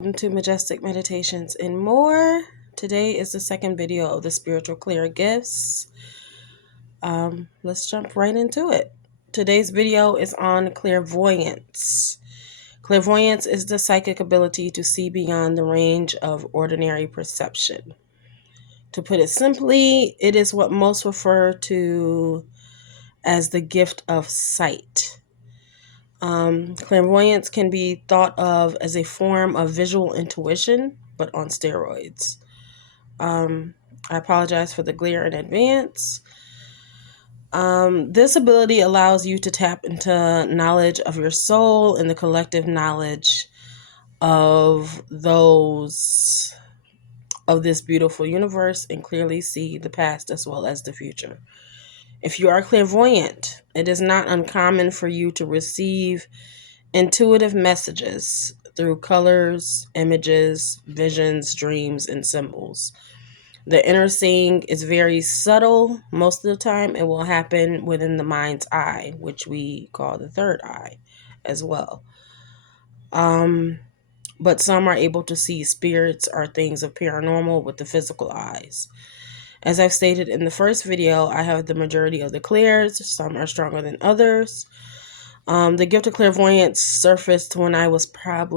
Welcome to Majestic Meditations and More. Today is the second video of the Spiritual Clair gifts. Let's jump right into it. Today's video is on clairvoyance. Clairvoyance is the psychic ability to see beyond the range of ordinary perception. To put it simply, it is what most refer to as the gift of sight. Clairvoyance can be thought of as a form of visual intuition, but on steroids. I apologize for the glare in advance. This ability allows you to tap into knowledge of your soul and the collective knowledge of those of this beautiful universe and clearly see the past as well as the future. If you are clairvoyant, it is not uncommon for you to receive intuitive messages through colors, images, visions, dreams, and symbols. The inner seeing is very subtle. Most of the time, it will happen within the mind's eye, which we call the third eye as well. But some are able to see spirits or things of paranormal with the physical eyes. As I've stated in the first video, I have the majority of the clairs. Some are stronger than others. The gift of clairvoyance surfaced when I was about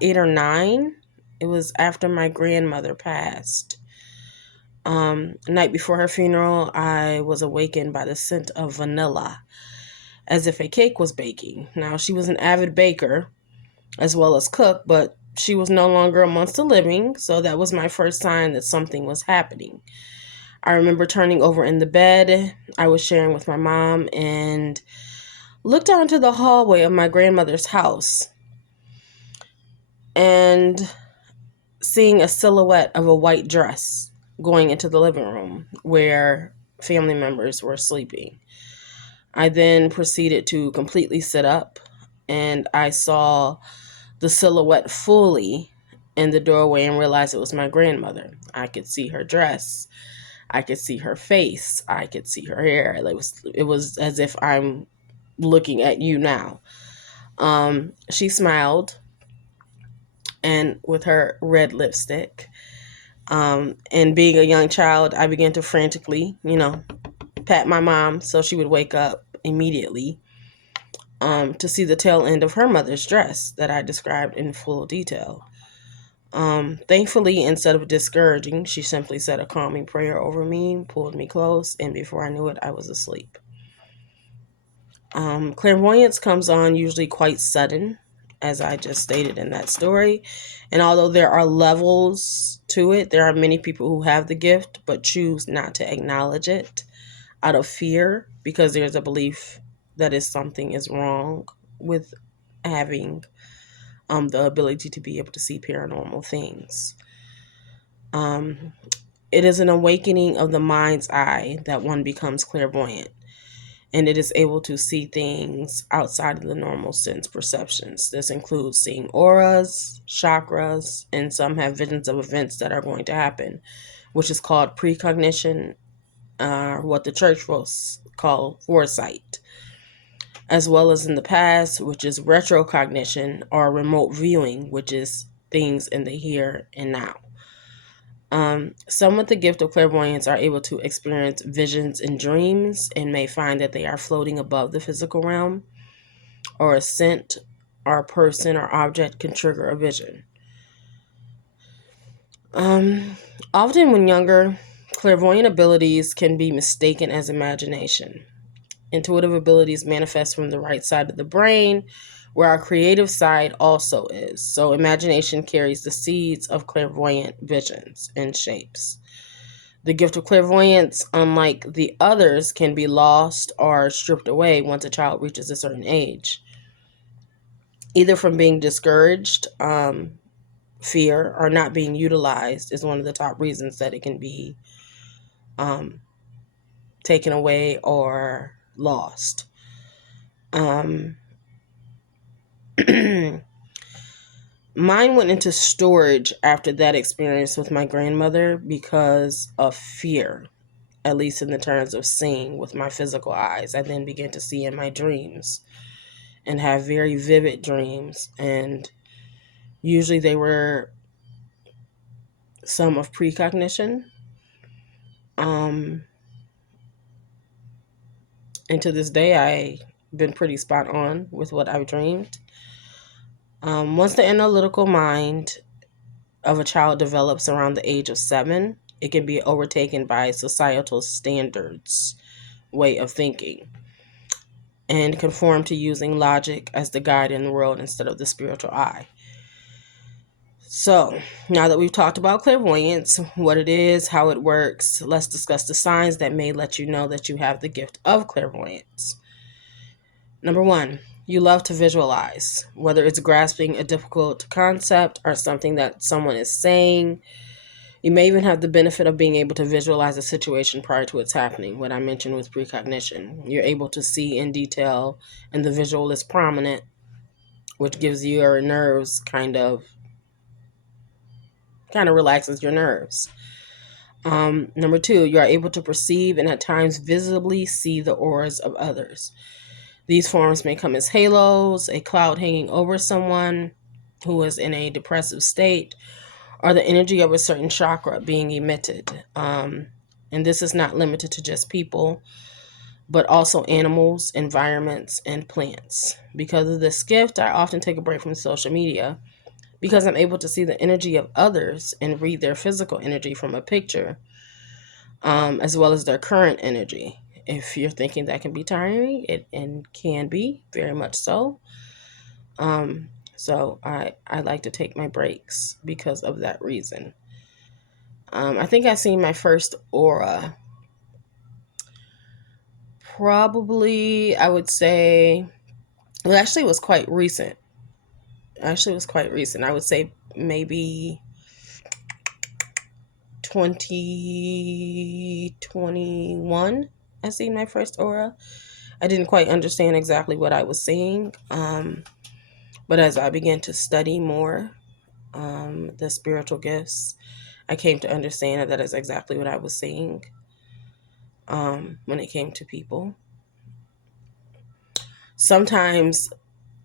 8 or 9. It was after my grandmother passed. The night before her funeral, I was awakened by the scent of vanilla, as if a cake was baking. Now, she was an avid baker as well as cook, but she was no longer amongst the living, so that was my first sign that something was happening. I remember turning over in the bed I was sharing with my mom and looked out into the hallway of my grandmother's house and seeing a silhouette of a white dress going into the living room where family members were sleeping. I then proceeded to completely sit up, and I saw the silhouette fully in the doorway and realized it was my grandmother. I could see her dress. I could see her face. I could see her hair. It was as if I'm looking at you now. She smiled, and with her red lipstick. And being a young child, I began to frantically, pat my mom so she would wake up immediately to see the tail end of her mother's dress that I described in full detail. Thankfully, instead of discouraging, she simply said a calming prayer over me, pulled me close, and before I knew it, I was asleep. Clairvoyance comes on usually quite sudden, as I just stated in that story. And although there are levels to it, there are many people who have the gift but choose not to acknowledge it out of fear because there's a belief that something is wrong with having the ability to be able to see paranormal things. It is an awakening of the mind's eye that one becomes clairvoyant, and it is able to see things outside of the normal sense perceptions. This includes seeing auras, chakras, and some have visions of events that are going to happen, which is called precognition, what the church will call foresight, as well as in the past, which is retrocognition, or remote viewing, which is things in the here and now. Some with the gift of clairvoyance are able to experience visions in dreams and may find that they are floating above the physical realm, or a scent or a person or object can trigger a vision. Often when younger, clairvoyant abilities can be mistaken as imagination. Intuitive abilities manifest from the right side of the brain, where our creative side also is. So imagination carries the seeds of clairvoyant visions and shapes. The gift of clairvoyance, unlike the others, can be lost or stripped away once a child reaches a certain age. Either from being discouraged, fear, or not being utilized is one of the top reasons that it can be taken away or lost. Mine went into storage after that experience with my grandmother because of fear, at least in the terms of seeing with my physical eyes. I then began to see in my dreams and have very vivid dreams. And Usually they were some of precognition. Um, and to this day, I've been pretty spot on with what I've dreamed. Once the analytical mind of a child develops around the age of 7, it can be overtaken by societal standards way of thinking and conform to using logic as the guide in the world instead of the spiritual eye. So, now that we've talked about clairvoyance, what it is, how it works, let's discuss the signs that may let you know that you have the gift of clairvoyance. Number 1, you love to visualize, whether it's grasping a difficult concept or something that someone is saying. You may even have the benefit of being able to visualize a situation prior to its happening, what I mentioned with precognition. You're able to see in detail, and the visual is prominent, which gives your nerves kind of relaxes your nerves. Number 2, you are able to perceive and at times visibly see the auras of others. These forms may come as halos, a cloud hanging over someone who is in a depressive state, or the energy of a certain chakra being emitted. And this is not limited to just people, but also animals, environments, and plants. Because of this gift, I often take a break from social media because I'm able to see the energy of others and read their physical energy from a picture, as well as their current energy. If you're thinking that can be tiring, it and can be very much so. So I like to take my breaks because of that reason. I think I seen my first aura probably, I would say, well, actually it was quite recent. I would say maybe 2021. I seen my first aura. I didn't quite understand exactly what I was seeing. But as I began to study more the spiritual gifts, I came to understand that that is exactly what I was seeing when it came to people. Sometimes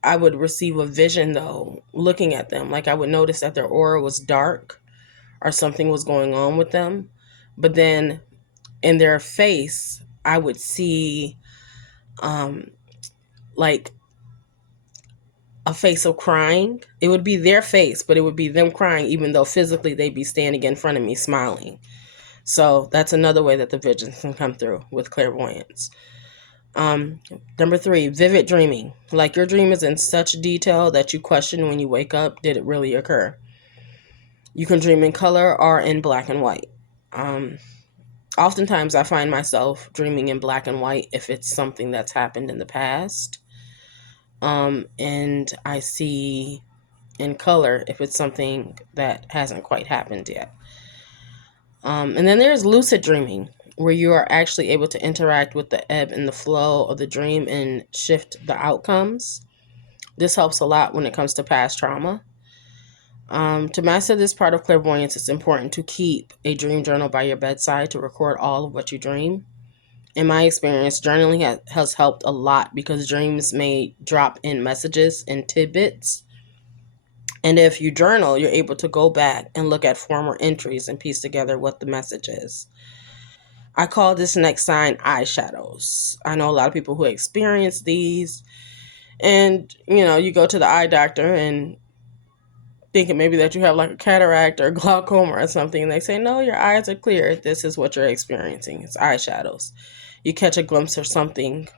I would receive a vision, though, looking at them. Like I would notice that their aura was dark or something was going on with them. But then in their face, I would see like a face of crying. It would be their face, but it would be them crying, even though physically they'd be standing in front of me smiling. So that's another way that the visions can come through with clairvoyance. Number 3, vivid dreaming. Like your dream is in such detail that you question when you wake up, did it really occur? You can dream in color or in black and white. Oftentimes I find myself dreaming in black and white if it's something that's happened in the past. And I see in color if it's something that hasn't quite happened yet. And then there's lucid dreaming, where you are actually able to interact with the ebb and the flow of the dream and shift the outcomes. This helps a lot when it comes to past trauma. To master this part of clairvoyance, it's important to keep a dream journal by your bedside to record all of what you dream. In my experience, journaling has helped a lot because dreams may drop in messages and tidbits. And if you journal, you're able to go back and look at former entries and piece together what the message is. I call this next sign eyeshadows. I know a lot of people who experience these, and you go to the eye doctor and thinking maybe that you have like a cataract or glaucoma or something, and they say, no, your eyes are clear. This is what you're experiencing. It's eyeshadows. You catch a glimpse of something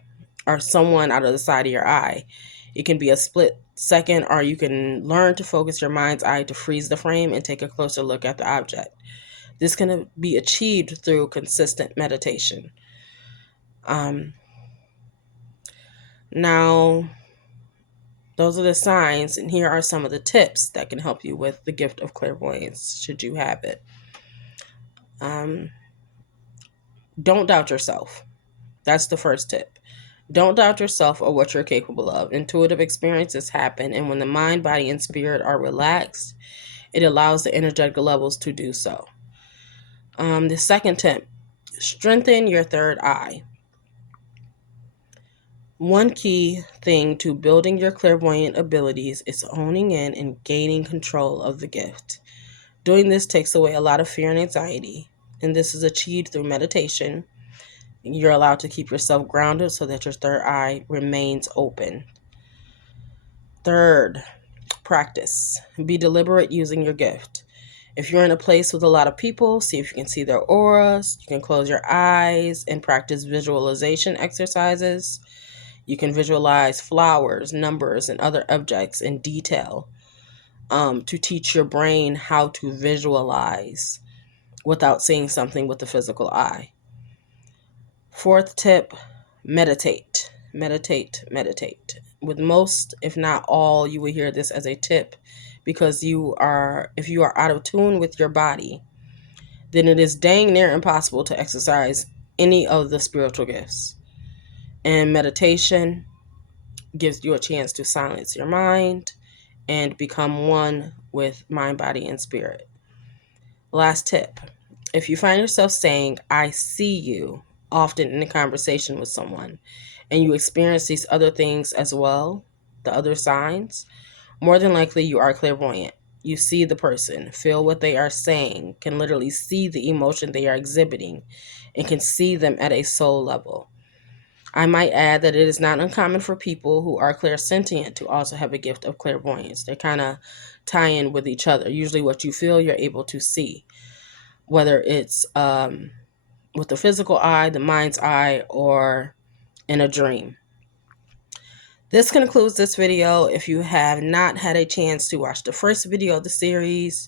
or someone out of the side of your eye. It can be a split second, or you can learn to focus your mind's eye to freeze the frame and take a closer look at the object. This can be achieved through consistent meditation. Now, those are the signs, and here are some of the tips that can help you with the gift of clairvoyance, should you have it. Don't doubt yourself. That's the first tip. Don't doubt yourself or what you're capable of. Intuitive experiences happen, and when the mind, body, and spirit are relaxed, it allows the energetic levels to do so. The second tip, strengthen your third eye. One key thing to building your clairvoyant abilities is honing in and gaining control of the gift. Doing this takes away a lot of fear and anxiety, and this is achieved through meditation. You're allowed to keep yourself grounded so that your third eye remains open. Third, practice. Be deliberate using your gift. If you're in a place with a lot of people, see if you can see their auras. You can close your eyes and practice visualization exercises. You can visualize flowers, numbers, and other objects in detail to teach your brain how to visualize without seeing something with the physical eye. Fourth tip, meditate. Meditate, meditate. With most, if not all, you will hear this as a tip because if you are out of tune with your body, then it is dang near impossible to exercise any of the spiritual gifts. And meditation gives you a chance to silence your mind and become one with mind, body, and spirit. Last tip. If you find yourself saying, I see you, often in a conversation with someone, and you experience these other things as well, the other signs, more than likely you are clairvoyant. You see the person, feel what they are saying, can literally see the emotion they are exhibiting, and can see them at a soul level. I might add that it is not uncommon for people who are clairsentient to also have a gift of clairvoyance. They kind of tie in with each other. Usually what you feel, you're able to see, whether it's with the physical eye, the mind's eye, or in a dream. This concludes this video. If you have not had a chance to watch the first video of the series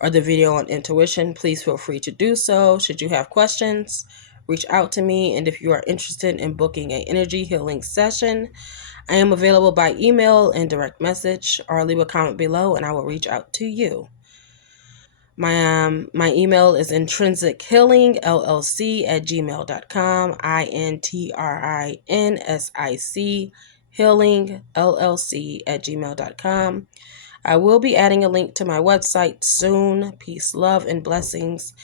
or the video on intuition, please feel free to do so. Should you have questions, reach out to me. And if you are interested in booking an energy healing session, I am available by email and direct message, or leave a comment below and I will reach out to you. My email is intrinsichealingllc@gmail.com, INTRINSIC healingllc@gmail.com. I will be adding a link to my website soon. Peace, love, and blessings.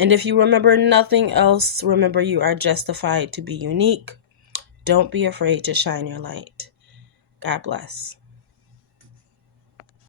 And if you remember nothing else, remember you are justified to be unique. Don't be afraid to shine your light. God bless.